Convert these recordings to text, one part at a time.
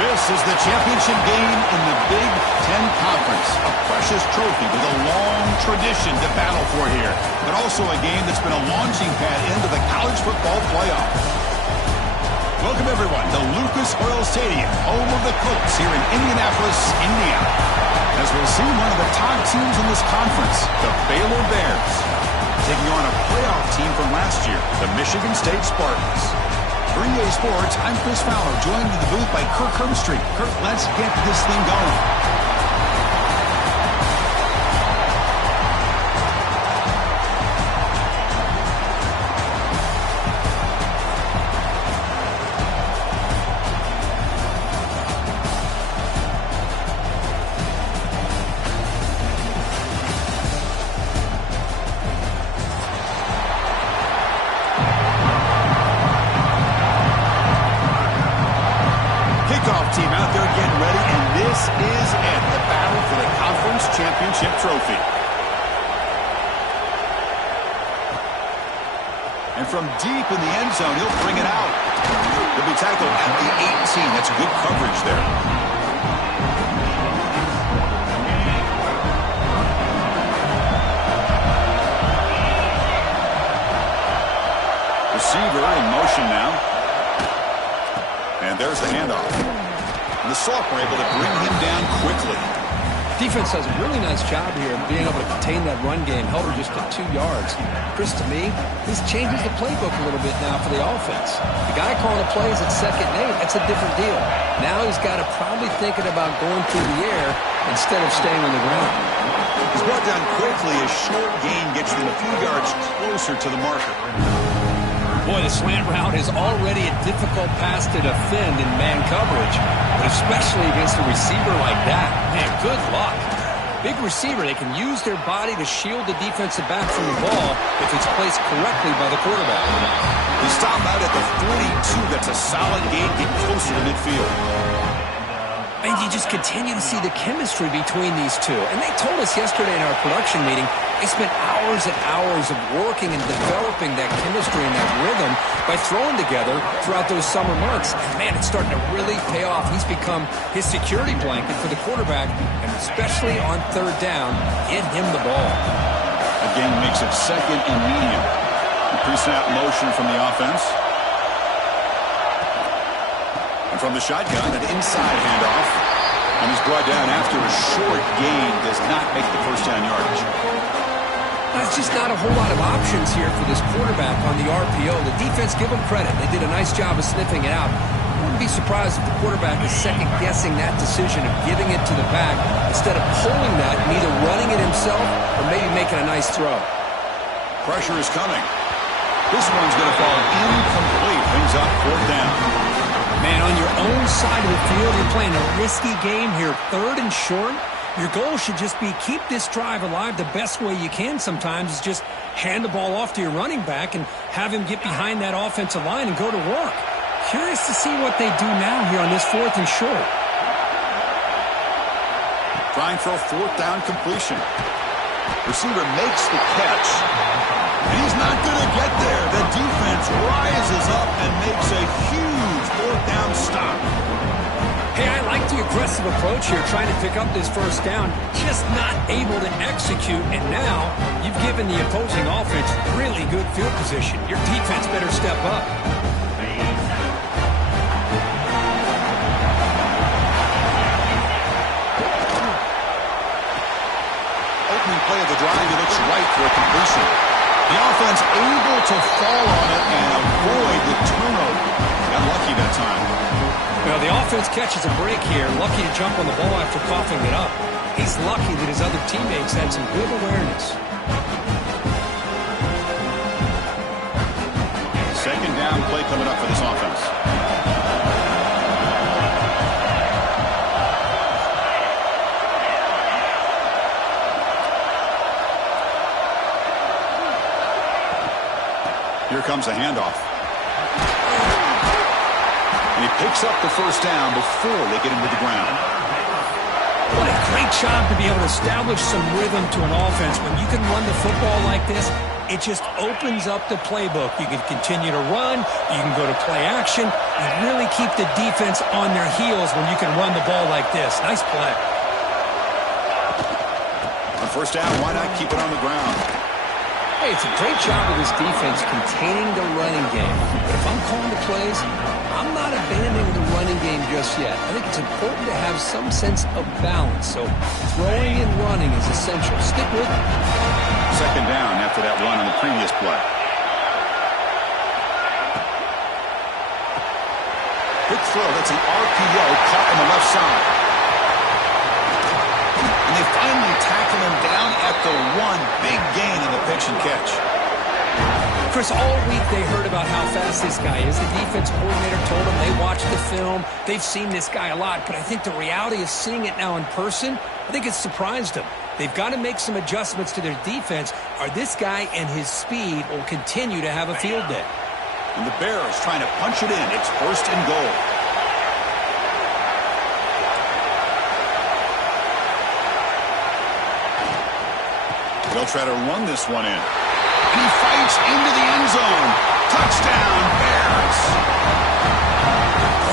This is the championship game in the Big Ten Conference. A precious trophy with a long tradition to battle for here. But also a game that's been a launching pad into the college football playoff. Welcome, everyone, to Lucas Oil Stadium, home of the Colts here in Indianapolis, Indiana. As we'll see one of the top teams in this conference, the Baylor Bears, taking on a playoff team from last year, the Michigan State Spartans. For EA Sports, I'm Chris Fowler, joined in the booth by Kirk Herbstreit. Kirk, let's get this thing going. Team out there getting ready, and this is it, the battle for the conference championship trophy. And from deep in the end zone, he'll bring it out. He'll be tackled at the 18. That's good coverage there. Receiver in motion now. And there's the handoff. The Sophomore able to bring him down quickly. Defense does a really nice job here of being able to contain that run game. Held her just to 2 yards. Chris, to me, this changes the playbook a little bit now for the offense. The guy calling the plays at 2nd and 8, that's a different deal. Now he's got to probably thinking about going through the air instead of staying on the ground. He's brought down quickly. A short gain gets them a few yards closer to the marker. Boy, the slant route is already a difficult pass to defend in man coverage, but especially against a receiver like that. Man, good luck. Big receiver, they can use their body to shield the defensive back from the ball if it's placed correctly by the quarterback. He stopped out at the 42. That's a solid gain, getting closer to midfield. And you just continue to see the chemistry between these two. And they told us yesterday in our production meeting, they spent hours and hours of working and developing that chemistry and that rhythm by throwing together throughout those summer months. And man, it's starting to really pay off. He's become his security blanket for the quarterback, and especially on 3rd down, get him the ball. Again, makes it 2nd and medium. Pre-snap motion from the offense. And from the shotgun, an inside handoff. And he's brought down after a short gain. Does not make the first down yardage. That's just not a whole lot of options here for this quarterback on the RPO. The defense, give them credit. They did a nice job of sniffing it out. I wouldn't be surprised if the quarterback is second-guessing that decision of giving it to the back instead of pulling that and either running it himself or maybe making a nice throw. Pressure is coming. This one's going to fall incomplete. Brings up 4th down. Man, on your own side of the field, you're playing a risky game here, 3rd and short. Your goal should just be keep this drive alive the best way you can sometimes is just hand the ball off to your running back and have him get behind that offensive line and go to work. Curious to see what they do now here on this 4th and short. Trying for a 4th down completion. Receiver makes the catch. And he's not going to get there. The defense rises up and makes a huge 4th down stop. Hey, I like the aggressive approach here, trying to pick up this 1st down, just not able to execute. And now you've given the opposing offense really good field position. Your defense better step up. Opening play of the drive, he looks right for a completion. The offense able to fall on it and avoid the turnover. Got lucky that time. Well, the offense catches a break here. Lucky to jump on the ball after coughing it up. He's lucky that his other teammates had some good awareness. 2nd down play coming up for this offense. Here comes a handoff. And he picks up the 1st down before they get him to the ground. What a great job to be able to establish some rhythm to an offense. When you can run the football like this, it just opens up the playbook. You can continue to run. You can go to play action. And really keep the defense on their heels when you can run the ball like this. Nice play. On first down, why not keep it on the ground? Hey, it's a great job of this defense containing the running game. But if I'm calling the plays, I'm not abandoning the running game just yet. I think it's important to have some sense of balance. So throwing and running is essential. Stick with it. Second down after that run on the previous play. Quick throw. That's an RPO caught on the left side. And they finally tackle him down at the one. Big gain on the pitch and catch. Chris, all week they heard about how fast this guy is. The defense coordinator told them they watched the film. They've seen this guy a lot. But I think the reality of seeing it now in person, I think it's surprised them. They've got to make some adjustments to their defense, or this guy and his speed will continue to have a field day. And the Bears trying to punch it in. It's first and goal. They'll try to run this one in. And he fights into the end zone. Touchdown, Bears.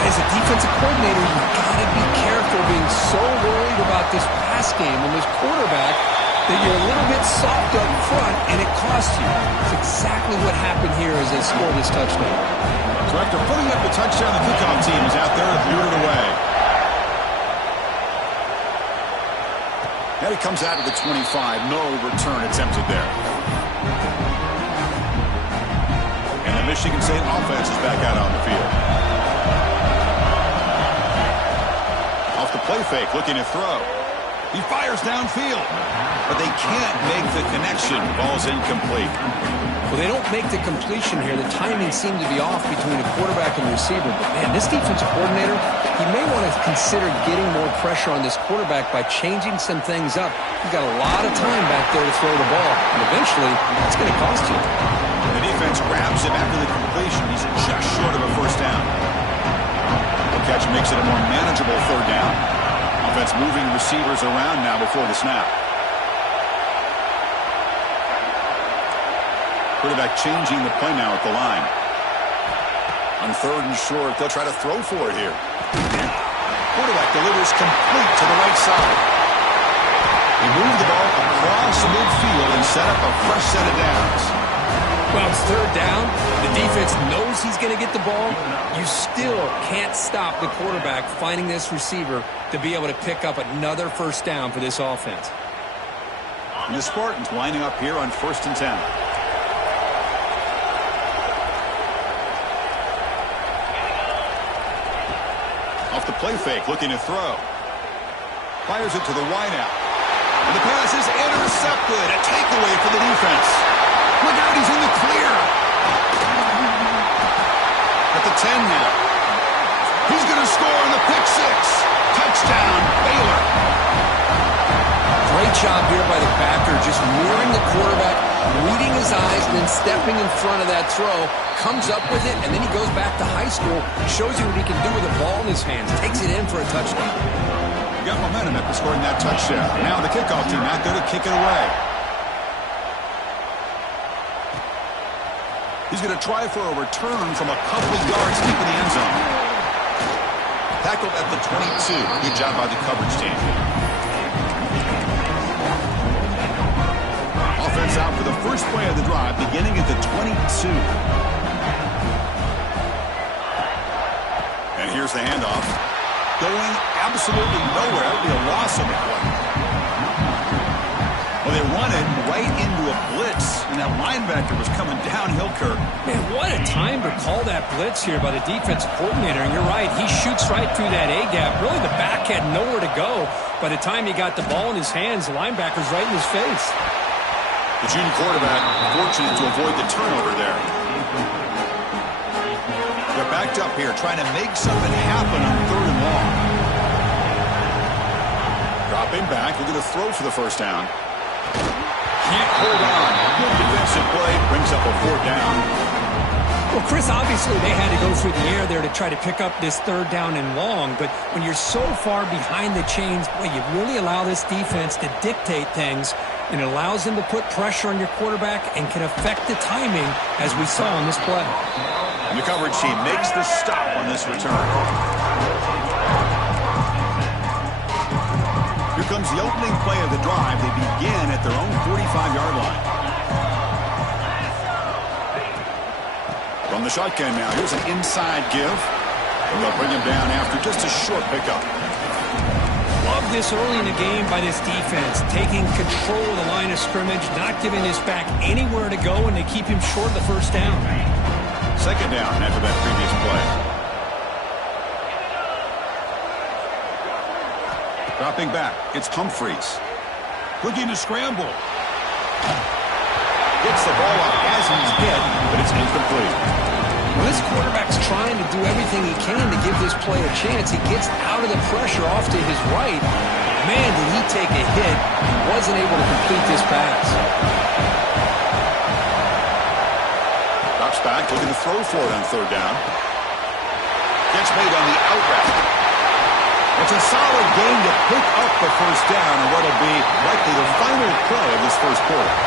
As a defensive coordinator, you've got to be careful being so worried about this pass game and this quarterback that you're a little bit soft up front, and it costs you. It's exactly what happened here as they scored this touchdown. So after putting up the touchdown, the kickoff team is out there to boot it away. Now he comes out of the 25. No return attempted there. And the Michigan State offense is back out on the field. Off the play fake, looking to throw. He fires downfield, but they can't make the connection. Ball's incomplete. Well, they don't make the completion here. The timing seemed to be off between the quarterback and the receiver. But, man, this defensive coordinator, he may want to consider getting more pressure on this quarterback by changing some things up. He's got a lot of time back there to throw the ball, and eventually it's going to cost you. The defense grabs him after the completion. He's just short of a first down. The catch makes it a more manageable third down. Offense moving receivers around now before the snap. Quarterback changing the play now at the line. On third and short, they'll try to throw for it here. Quarterback delivers complete to the right side. He moved the ball across midfield and set up a fresh set of downs. Well, it's third down. The defense knows he's going to get the ball. You still can't stop the quarterback finding this receiver to be able to pick up another first down for this offense. And the Spartans lining up here on 1st and 10. Off the play fake, looking to throw. Fires it to the wideout. And the pass is intercepted. A takeaway for the defense. Look out, he's in the clear. At the 10 now. He's going to score on the pick six. Touchdown, Baylor. Great job here by the backer, just mirroring the quarterback, reading his eyes, and then stepping in front of that throw. Comes up with it, and then he goes back to high school. Shows you what he can do with the ball in his hands. Takes it in for a touchdown. Got momentum after scoring that touchdown. Now the kickoff team out there to kick it away. He's going to try for a return from a couple of yards deep in the end zone. Tackled at the 22. Good job by the coverage team. Offense out for the first play of the drive, beginning at the 22. And here's the handoff. Going absolutely nowhere. That would be a loss of the play. Well, they run it right into a blitz, and that linebacker was coming downhill, Kirk. Man, what a time to call that blitz here by the defensive coordinator. And you're right, he shoots right through that A-gap. Really, the back had nowhere to go. By the time he got the ball in his hands, the linebacker's right in his face. The junior quarterback fortunate to avoid the turnover there. They're backed up here, trying to make something happen on third and long. Dropping back, looking to throw for the first down. Can't hold on. Good defensive play, brings up a fourth down. Well, Chris, obviously they had to go through the air there to try to pick up this third down and long, but when you're so far behind the chains, boy, you really allow this defense to dictate things, and it allows them to put pressure on your quarterback and can affect the timing, as we saw on this play. And the coverage team makes the stop on this return. Here comes the opening play of the drive. They begin at their own 45-yard line. From the shotgun now, here's an inside give. And they'll bring him down after just a short pickup. Love this early in the game by this defense, taking control of the line of scrimmage, not giving this back anywhere to go, and they keep him short of the first down. Second down after that previous play. Dropping back, it's Humphreys. Looking to scramble. Gets the ball up as he's hit, but it's incomplete. Well, this quarterback's trying to do everything he can to give this play a chance. He gets out of the pressure off to his right. Man, did he take a hit. Wasn't able to complete this pass. Drops back, looking to throw for it on third down. Gets made on the out route. It's a solid game to pick up the first down in what will be likely the final play of this first quarter.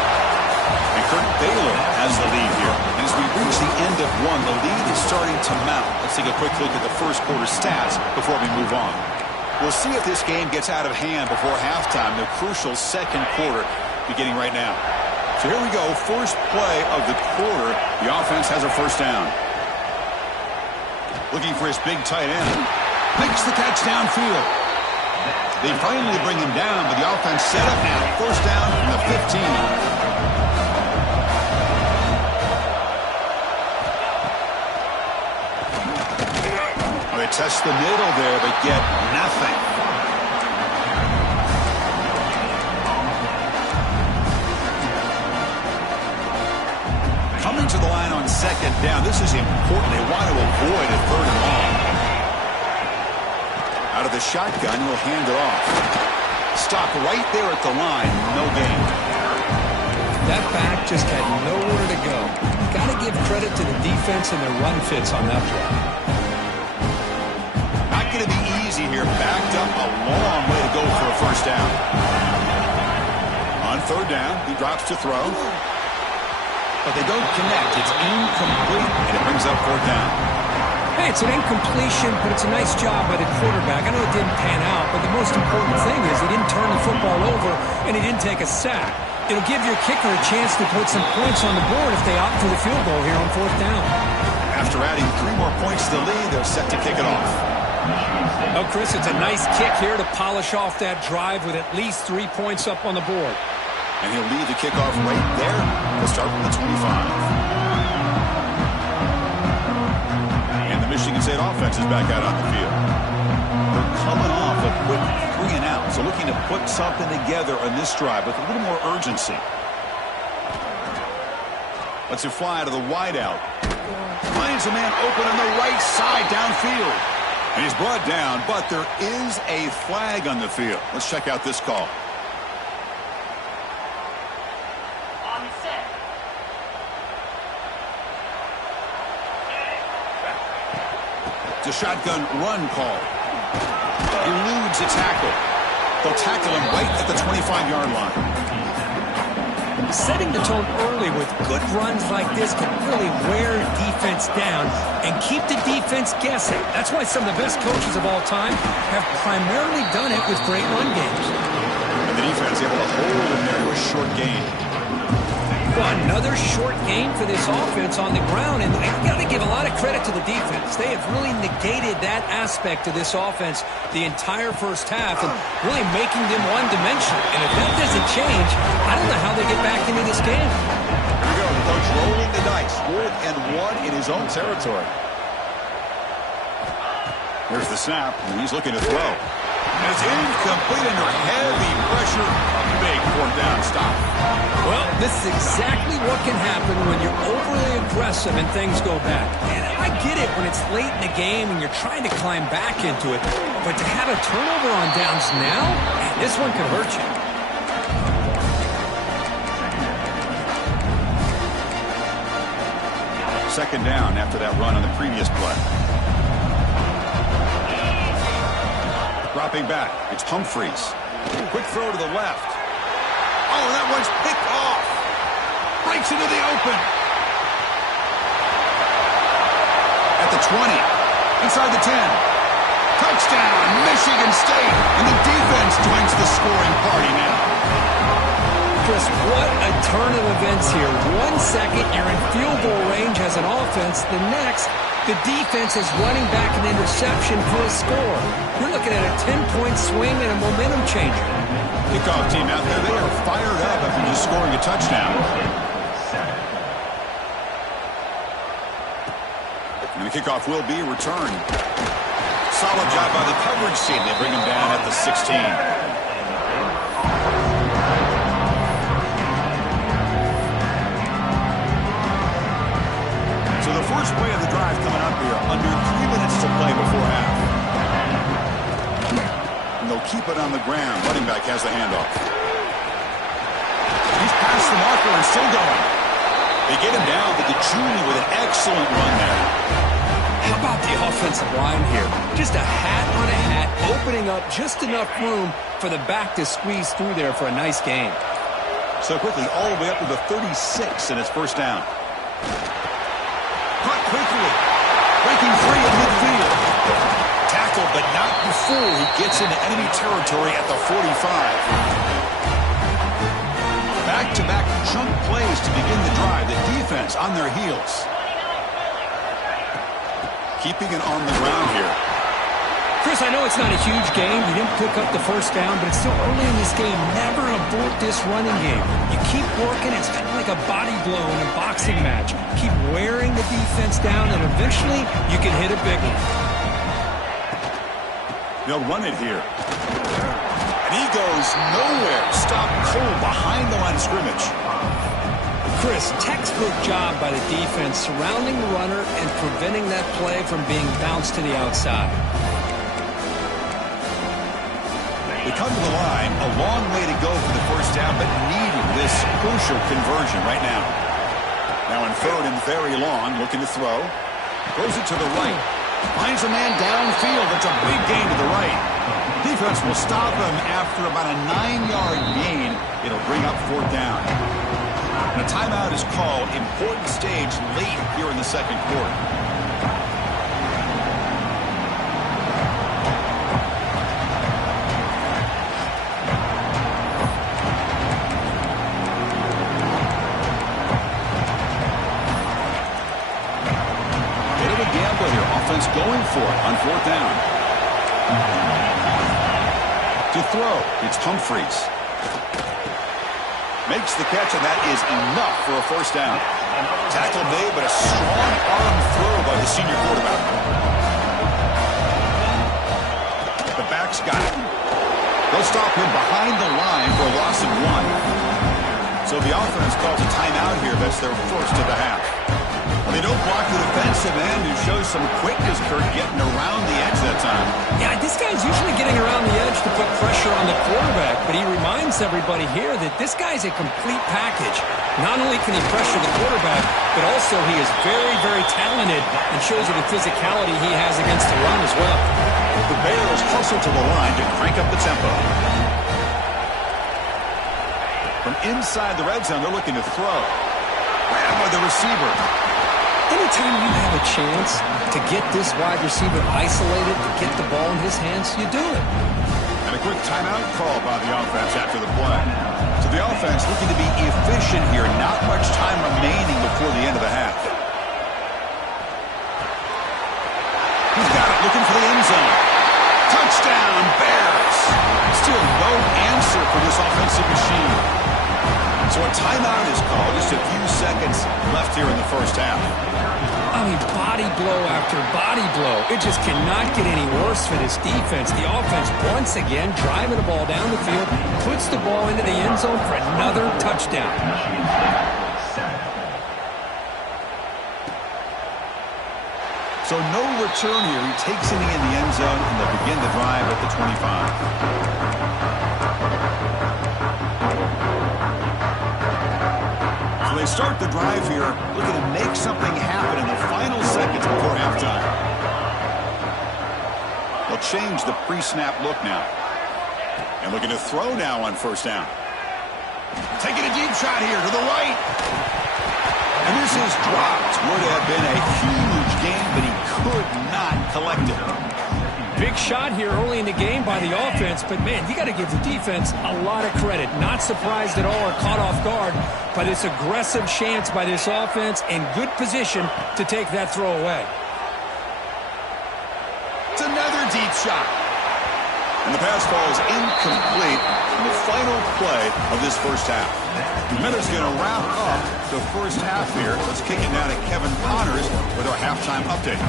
And Kirk Baylor has the lead here. And as we reach the end of one, the lead is starting to mount. Let's take a quick look at the first quarter stats before we move on. We'll see if this game gets out of hand before halftime, the crucial second quarter beginning right now. So here we go, first play of the quarter. The offense has a first down. Looking for his big tight end. Makes the catch downfield. They finally bring him down, but the offense set up now. First down from the 15. They test the middle there, but get nothing. Coming to the line on second down. This is important. They want to avoid a third and long. Out of the shotgun, will hand it off. Stop right there at the line. No gain. That back just had nowhere to go. Got to give credit to the defense and their run fits on that play. Going to be easy here. Backed up a long way to go for a first down. On third down, he drops to throw. But they don't connect. It's incomplete, and it brings up fourth down. Hey, it's an incompletion, but it's a nice job by the quarterback. I know it didn't pan out, but the most important thing is he didn't turn the football over, and he didn't take a sack. It'll give your kicker a chance to put some points on the board if they opt for the field goal here on fourth down. After adding 3 more points to the lead, they're set to kick it off. Oh, Chris, it's a nice kick here to polish off that drive with at least 3 points up on the board. And he'll lead the kickoff right there. We'll start from the 25. And the Michigan State offense is back out on the field. They're coming off a quick 3 and out, so looking to put something together on this drive with a little more urgency. Lets it fly to the wideout. Finds a man open on the right side downfield. And he's brought down, but there is a flag on the field. Let's check out this call. On set. It's a shotgun run call. Eludes a tackle. They'll tackle him right at the 25-yard line. Setting the tone early with good runs like this can really wear defense down and keep the defense guessing. That's why some of the best coaches of all time have primarily done it with great run games. And the defense able to hold him there to a short gain. Well, another short game for this offense on the ground, and I got to give a lot of credit to the defense. They have really negated that aspect of this offense the entire first half and really making them one-dimensional. And if that doesn't change, I don't know how they get back into this game. Here we go. The coach rolling the dice. 4th and 1 in his own territory. Here's the snap, and he's looking to throw. And it's incomplete under heavy pressure. A big 4th down stop. Well, this is exactly what can happen when you're overly aggressive and things go back. And I get it when it's late in the game and you're trying to climb back into it. But to have a turnover on downs now, man, this one could hurt you. Second down after that run on the previous play. Dropping back, it's Humphries. Quick throw to the left. Oh, that one's picked off. Breaks into the open. At the 20. Inside the 10. Touchdown, Michigan State. And the defense joins the scoring party now. Chris, what a turn of events here. 1 second, you're in field goal range as an offense. The next, the defense is running back an interception for a score. We're looking at a 10-point swing and a momentum changer. Kickoff team out there, they are fired up after just scoring a touchdown. And the kickoff will be returned. Solid job by the coverage team. They bring him down at the 16. First play of the drive coming up here. Under 3 minutes to play before half. And they'll keep it on the ground. Running back has the handoff. He's past the marker and still going. They get him down to the junior with an excellent run there. How about the offensive line here? Just a hat on a hat, opening up just enough room for the back to squeeze through there for a nice gain. So quickly, all the way up to the 36 and it's first down. Caught quickly. Breaking free in midfield. Tackled, but not before he gets into enemy territory at the 45. Back-to-back chunk plays to begin the drive. The defense on their heels. Keeping it on the ground here. Chris, I know it's not a huge game. You didn't pick up the first down, but it's still early in this game. Never abort this running game. You keep working. It's kind of like a body blow in a boxing match. Keep wearing the defense down, and eventually you can hit a big one. They'll run it here. And he goes nowhere. Stop cold behind the line of scrimmage. Chris, textbook job by the defense surrounding the runner and preventing that play from being bounced to the outside. They come to the line, a long way to go for the first down, but needing this crucial conversion right now. Now in third and very long, looking to throw. Throws it to the right. Finds a man downfield. It's a big gain to the right. Defense will stop him after about a 9-yard gain. It'll bring up fourth down. And a timeout is called. Important stage late here in the second quarter. Going for it on fourth down. To throw, it's Humphries. Makes the catch, and that is enough for a first down. Tackle made, but a strong arm throw by the senior quarterback. The back's got it. They'll stop him behind the line for a loss of 1. So the offense calls a timeout here. That's their first of the half. They don't block the defensive end, who shows some quickness, Kurt, getting around the edge that time. Yeah, this guy's usually getting around the edge to put pressure on the quarterback, but he reminds everybody here that this guy's a complete package. Not only can he pressure the quarterback, but also he is very, very talented and shows you the physicality he has against the run as well. The Bears hustle to the line to crank up the tempo. From inside the red zone, they're looking to throw. Grabbed by the receiver. Anytime you have a chance to get this wide receiver isolated, to get the ball in his hands, you do it. And a quick timeout call by the offense after the play. So the offense looking to be efficient here. Not much time remaining before the end of the half. He's got it, looking for the end zone. Touchdown, Bears. Still no answer for this offensive machine. So a timeout is called. Just a few seconds left here in the first half. I mean, body blow after body blow. It just cannot get any worse for this defense. The offense, once again, driving the ball down the field, puts the ball into the end zone for another touchdown. So no return here. He takes it in the end zone, and they'll begin the drive at the 25. So they start the drive here, looking to make something happen in the final seconds before halftime. They'll change the pre-snap look now. And looking to throw now on first down. Taking a deep shot here to the right. And this is dropped. Would have been a huge gain, but he could not collect it. Big shot here early in the game by the offense, but man, you got to give the defense a lot of credit. Not surprised at all or caught off guard by this aggressive chance by this offense and good position to take that throw away. It's another deep shot. And the pass falls incomplete in the final play of this first half. Miller's going to wrap up the first half here. Let's kick it now to Kevin Connors with our halftime update.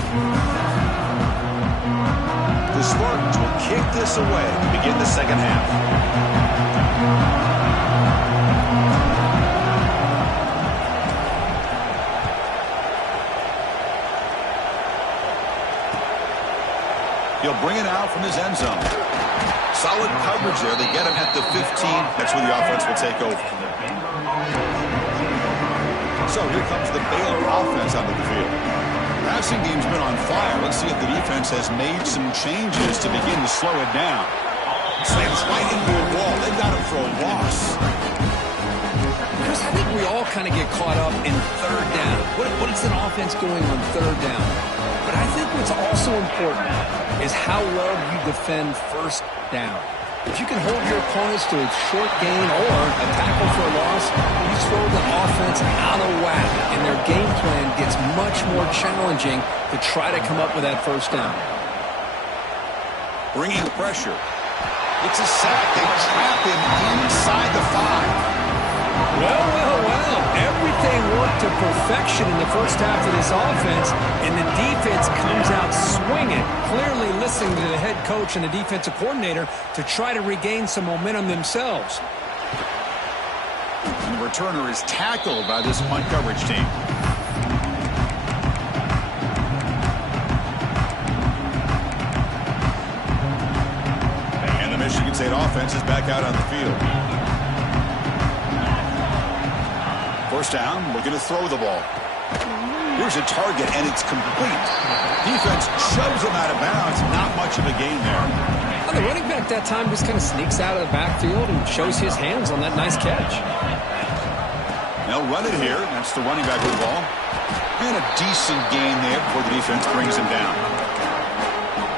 The Spartans will kick this away to begin the second half. He'll bring it out from his end zone. Solid coverage there. They get him at the 15. That's where the offense will take over. So here comes the Baylor offense onto the field. Passing game's been on fire. Let's see if the defense has made some changes to begin to slow it down. Slams right into a wall. They've got him for a loss. Chris, I think we all kind of get caught up in third down. What is an offense doing on third down? But I think what's also important is how well you defend first down. If you can hold your opponents to a short gain or a tackle for a loss, you throw the offense out of whack, and their game plan gets much more challenging to try to come up with that first down. Bringing pressure. It's a sack. They trap him inside the 5. Well. Everything worked to perfection in the first half of this offense, and the defense comes out swinging, clearly listening to the head coach and the defensive coordinator to try to regain some momentum themselves. And the returner is tackled by this punt coverage team. And the Michigan State offense is back out on the field. First down, looking to throw the ball. Here's a target, and it's complete. Defense shoves him out of bounds. Not much of a gain there. Well, the running back that time just kind of sneaks out of the backfield and shows his hands on that nice catch. They'll run it here. That's the running back with the ball. And a decent gain there before the defense brings him down.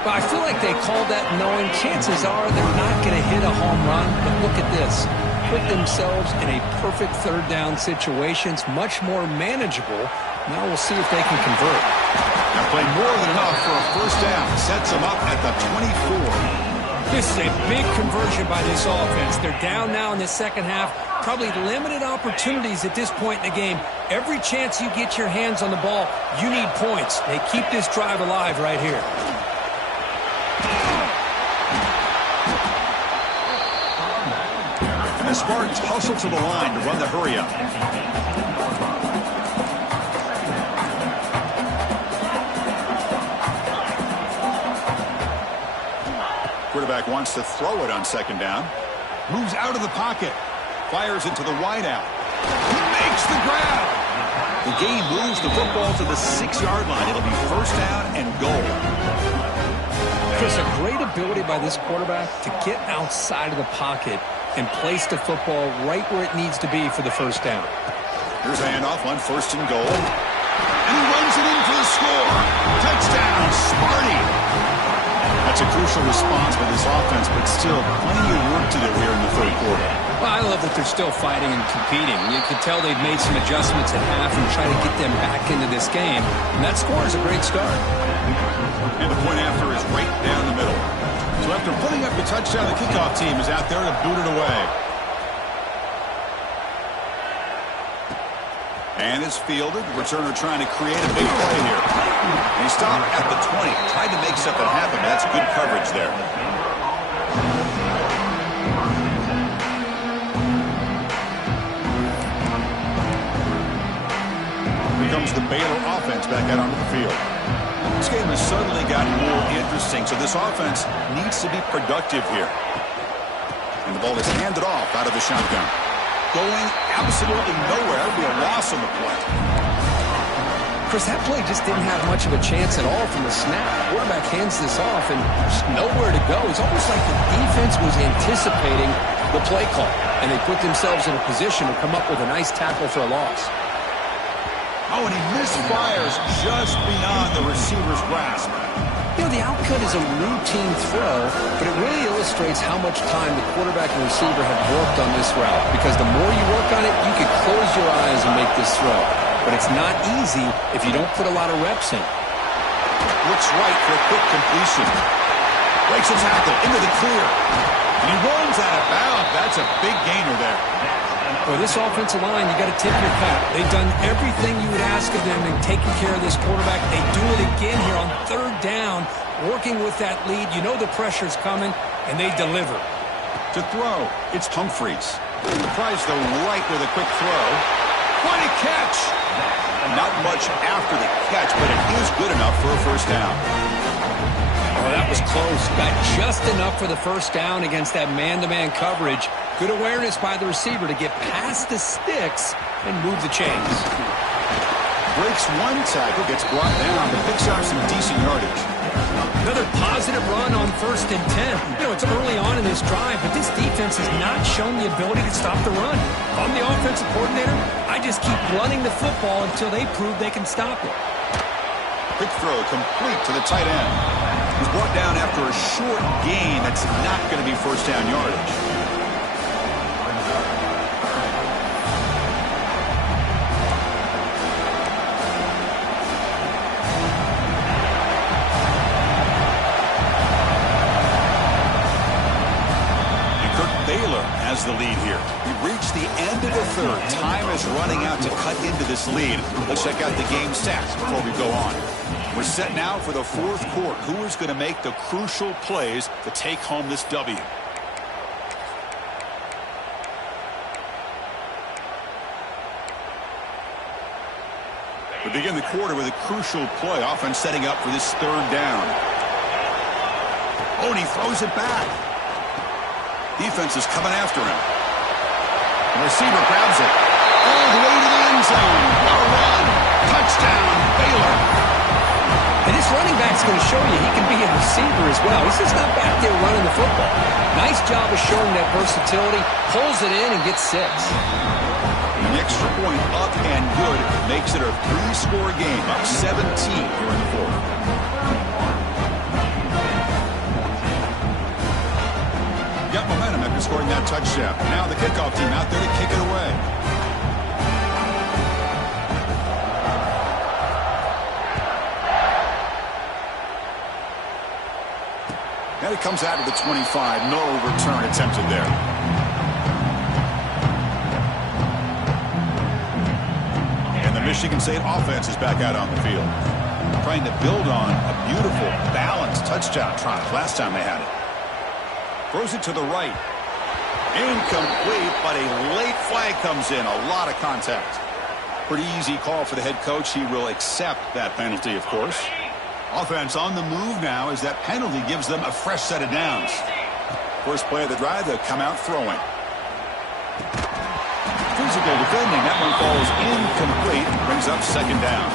But I feel like they called that knowing chances are they're not going to hit a home run. But look at this. Put themselves in a perfect third down situation. It's much more manageable. Now we'll see if they can convert. Now played more than enough for a first down. Sets them up at the 24. This is a big conversion by this offense. They're down now in the second half. Probably limited opportunities at this point in the game. Every chance you get your hands on the ball, you need points. They keep this drive alive right here. The Spartans hustle to the line to run the hurry up. Quarterback wants to throw it on second down. Moves out of the pocket. Fires it to the wideout. He makes the grab. The game moves the football to the 6-yard line. It'll be first down and goal. Chris, a great ability by this quarterback to get outside of the pocket and place the football right where it needs to be for the first down. Here's a handoff on first and goal. And he runs it in for the score. Touchdown, Sparty. That's a crucial response by this offense, but still plenty of work to do here in the third quarter. Well, I love that they're still fighting and competing. You can tell they've made some adjustments at half and try to get them back into this game. And that score is a great start. And the point after is right down the middle. So after putting up the touchdown, the kickoff team is out there to boot it away. And it's fielded. The returner trying to create a big play here. And he stopped at the 20. Tried to make something happen. That's good coverage there. Here comes the Baylor offense back out onto the field. This game has suddenly gotten more interesting, so this offense needs to be productive here. And the ball is handed off out of the shotgun. going absolutely nowhere. It'll be a loss on the play. Chris, that play just didn't have much of a chance at all from the snap. The quarterback hands this off, and there's nowhere to go. It's almost like the defense was anticipating the play call, and they put themselves in a position to come up with a nice tackle for a loss. Oh, and he misfires just beyond the receiver's grasp. You know, the outcut is a routine throw, but it really illustrates how much time the quarterback and receiver have worked on this route, because the more you work on it, you can close your eyes and make this throw. But it's not easy if you don't put a lot of reps in. Looks right for a quick completion. Breaks a tackle into the clear. And he runs out of bounds. That's a big gainer there. For this offensive line, you got to tip your cap. They've done everything you would ask of them in taking care of this quarterback. They do it again here on third down, working with that lead. You know the pressure's coming, and they deliver. To throw, it's Humphreys. Tries the right with a quick throw. What a catch! Not much after the catch, but it is good enough for a first down. Oh, that was close. Got just enough for the first down against that man-to-man coverage. Good awareness by the receiver to get past the sticks and move the chains. Breaks one tackle, gets brought down, but picks up some decent yardage. Another positive run on 1st and 10. You know, it's early on in this drive, but this defense has not shown the ability to stop the run. If I'm the offensive coordinator, I just keep running the football until they prove they can stop it. Quick throw, complete to the tight end. He's brought down after a short gain. That's not going to be first down yardage. The lead here. We reached the end of the third. Time is running out to cut into this lead. Let's check out the game stats before we go on. We're set now for the fourth quarter. Who is going to make the crucial plays to take home this W? We begin the quarter with a crucial play. Offense setting up for this third down. Oh, and he throws it back. Defense is coming after him. The receiver grabs it. All the way to the end zone. A run. Touchdown, Baylor. And this running back's going to show you he can be a receiver as well. He's just not back there running the football. Nice job of showing that versatility. Pulls it in and gets 6. An extra point up and good makes it a 3-score game. Up 17 here in the fourth. Got momentum after scoring that touchdown. Now the kickoff team out there to kick it away. Now he comes out of the 25. No return attempted there. And the Michigan State offense is back out on the field. Trying to build on a beautiful, balanced touchdown drive last time they had it. Throws it to the right. Incomplete, but a late flag comes in. A lot of contact. Pretty easy call for the head coach. He will accept that penalty, of course. Offense on the move now as that penalty gives them a fresh set of downs. First play of the drive, they'll come out throwing. Physical defending. That one falls incomplete. Brings up second down.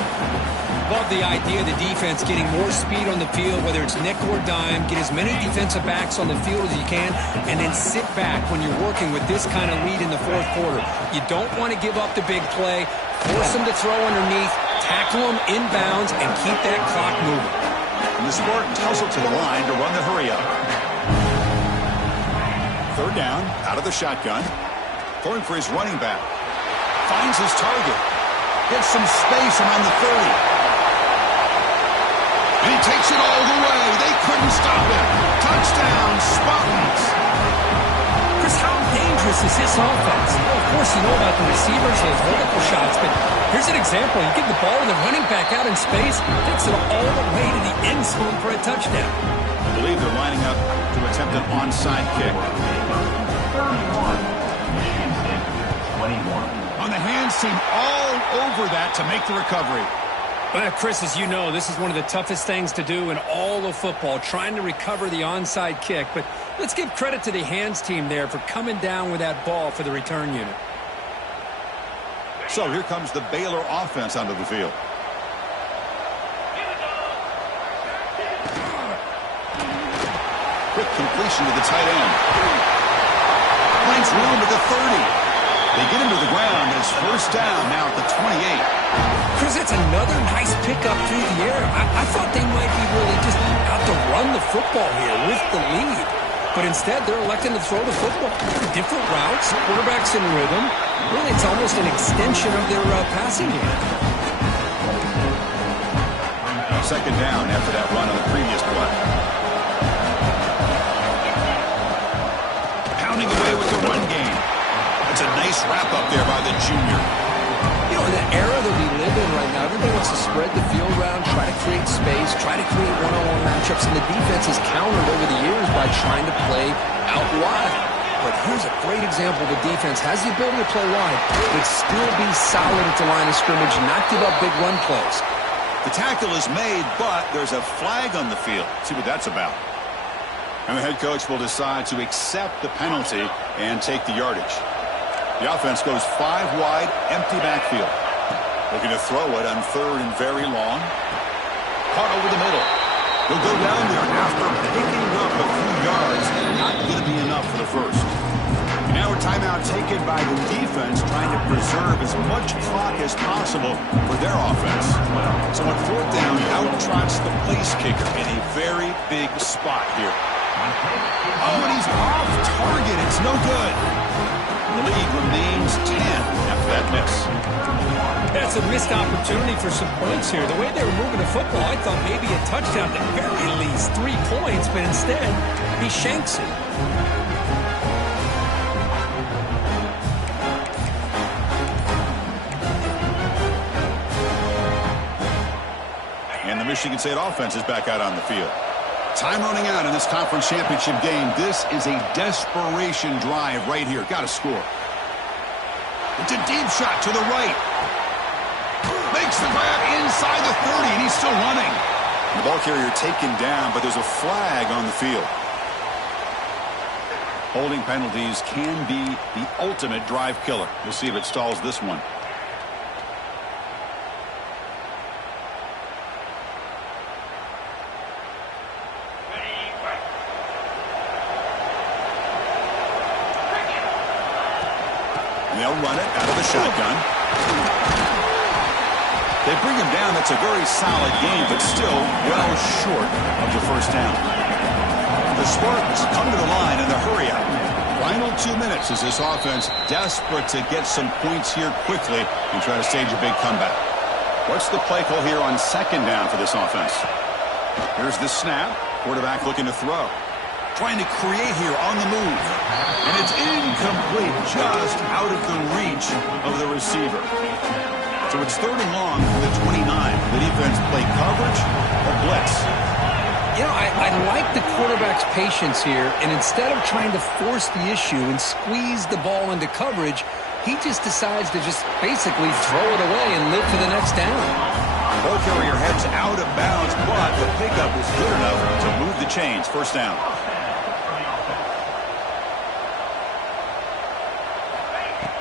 Love the idea of the defense getting more speed on the field, whether it's nickel or dime. Get as many defensive backs on the field as you can, and then sit back when you're working with this kind of lead in the fourth quarter. You don't want to give up the big play. Force them to throw underneath, tackle them inbounds, and keep that clock moving. And the Spartans hustle to the line to run the hurry up. Third down, out of the shotgun. Throwing for his running back. Finds his target. Gets some space around the 30. And he takes it all the way. They couldn't stop him. Touchdown, Spartans. Chris, how dangerous is this offense? Well, of course, you know about the receivers, those vertical shots, but here's an example. You get the ball and the running back out in space, takes it all the way to the end zone for a touchdown. I believe they're lining up to attempt an onside kick. 31, Michigan State, 21. On the hands team all over that to make the recovery. Well, Chris, as you know, this is one of the toughest things to do in all of football, trying to recover the onside kick. But let's give credit to the hands team there for coming down with that ball for the return unit. So here comes the Baylor offense onto the field. Quick completion to the tight end. Finds room at the 30. They get him to the ground, and it's first down now at the 28. Chris, it's another nice pickup through the air. I thought they might be really just out to run the football here with the lead. But instead, they're electing to throw the football. Different routes, quarterback's in rhythm. Really, it's almost an extension of their passing game. Second down after that run on the previous play. Pounding away with the run game. It's a nice wrap-up there by the junior. You know, in the era that we live in right now, everybody wants to spread the field around, try to create space, try to create one-on-one matchups, and the defense has countered over the years by trying to play out wide. But here's a great example. The defense has the ability to play wide, but still be solid at the line of scrimmage, not give up big run plays. The tackle is made, but there's a flag on the field. See what that's about. And the head coach will decide to accept the penalty and take the yardage. The offense goes 5 wide, empty backfield. Looking to throw it on third and very long. Caught over the middle. He'll go down there after picking up a few yards. Not going to be enough for the first. And now a timeout taken by the defense, trying to preserve as much clock as possible for their offense. So on fourth down, out trots the place kicker in a very big spot here. Oh, and he's off target. It's no good. The lead remains 10 after that miss. That's a missed opportunity for some points here. The way they were moving the football, I thought maybe a touchdown, at the very least 3 points, but instead, he shanks it. And the Michigan State offense is back out on the field. Time running out in this conference championship game. This is a desperation drive right here. Got to score. It's a deep shot to the right. Makes the grab inside the 30, and he's still running. The ball carrier taken down, but there's a flag on the field. Holding penalties can be the ultimate drive killer. We'll see if it stalls this one. They'll run it out of the shotgun. They bring him down. That's a very solid game, but still well short of the first down. The Spartans come to the line in the hurry up. Final 2 minutes as this offense desperate to get some points here quickly and try to stage a big comeback. What's the play call here on second down for this offense? Here's the snap. Quarterback looking to throw. Trying to create here on the move. And it's incomplete, just out of the reach of the receiver. So it's third and long from the 29. The defense play coverage or blitz. You know, I like the quarterback's patience here, and instead of trying to force the issue and squeeze the ball into coverage, he just decides to just basically throw it away and live for the next down. Ball carrier heads out of bounds, but the pickup is good enough to move the chains. First down.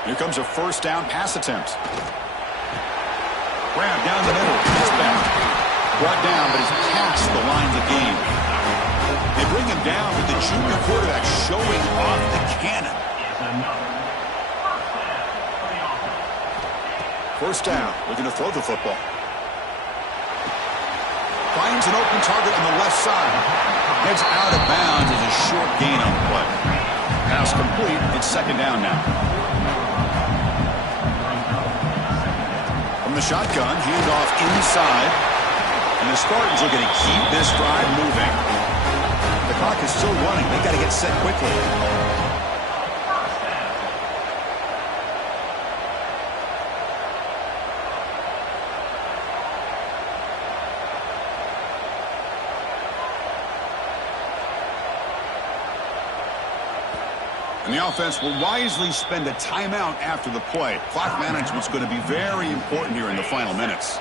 Here comes a first down pass attempt. Grab down the middle. It's back. Brought down, but he's past the lines of game. They bring him down with the junior quarterback showing off the cannon. First down. Looking to throw the football. Finds an open target on the left side. Heads out of bounds as a short gain on the play. Pass complete. It's second down now. From the shotgun, handoff inside. And the Spartans are going to keep this drive moving. The clock is still running. They've got to get set quickly. And the offense will wisely spend a timeout after the play. Clock management's going to be very important here in the final minutes.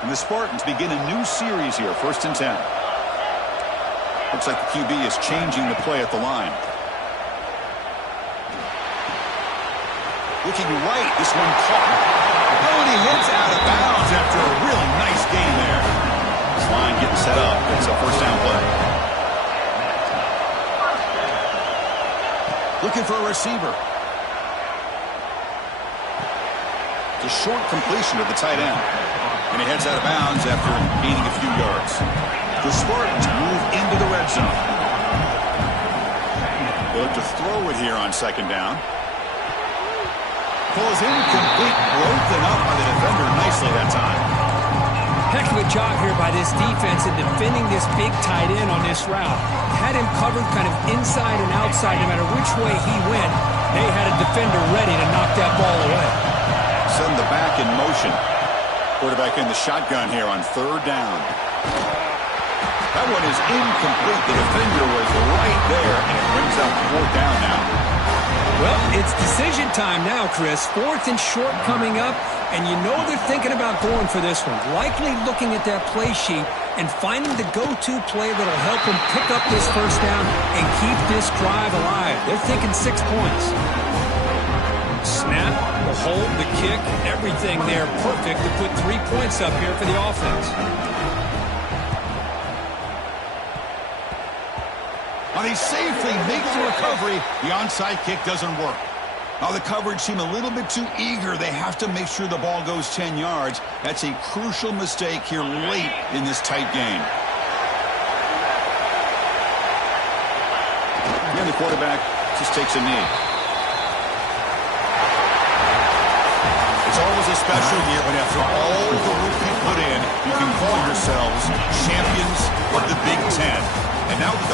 And the Spartans begin a new series here, first and 10. Looks like the QB is changing the play at the line. Looking right, this one caught. Oh, and he hits out of bounds after a really nice game there. This line getting set up. It's a first down play. Looking for a receiver. It's a short completion to the tight end. And he heads out of bounds after gaining a few yards. The Spartans move into the red zone. They look to throw it here on second down. Pulls incomplete, broken up by the defender nicely that time. Heck of a job here by this defense in defending this big tight end on this route. Had him covered kind of inside and outside no matter which way he went. They had a defender ready to knock that ball away. Send the back in motion. Quarterback in the shotgun here on third down. That one is incomplete. The defender was right there, and it brings up fourth down now. Well, it's decision time now, Chris. Fourth and short coming up, and you know they're thinking about going for this one. Likely looking at that play sheet and finding the go-to play that'll help them pick up this first down and keep this drive alive. They're thinking 6 points. Snap, the hold, the kick, everything there perfect to put 3 points up here for the offense. Now they safely make the recovery. The onside kick doesn't work. Now the coverage seem a little bit too eager. They have to make sure the ball goes 10 yards. That's a crucial mistake here late in this tight game. And the quarterback just takes a knee. It's always a special year, but after all the work you put in, you can call yourselves champions of the Big Ten. And now with the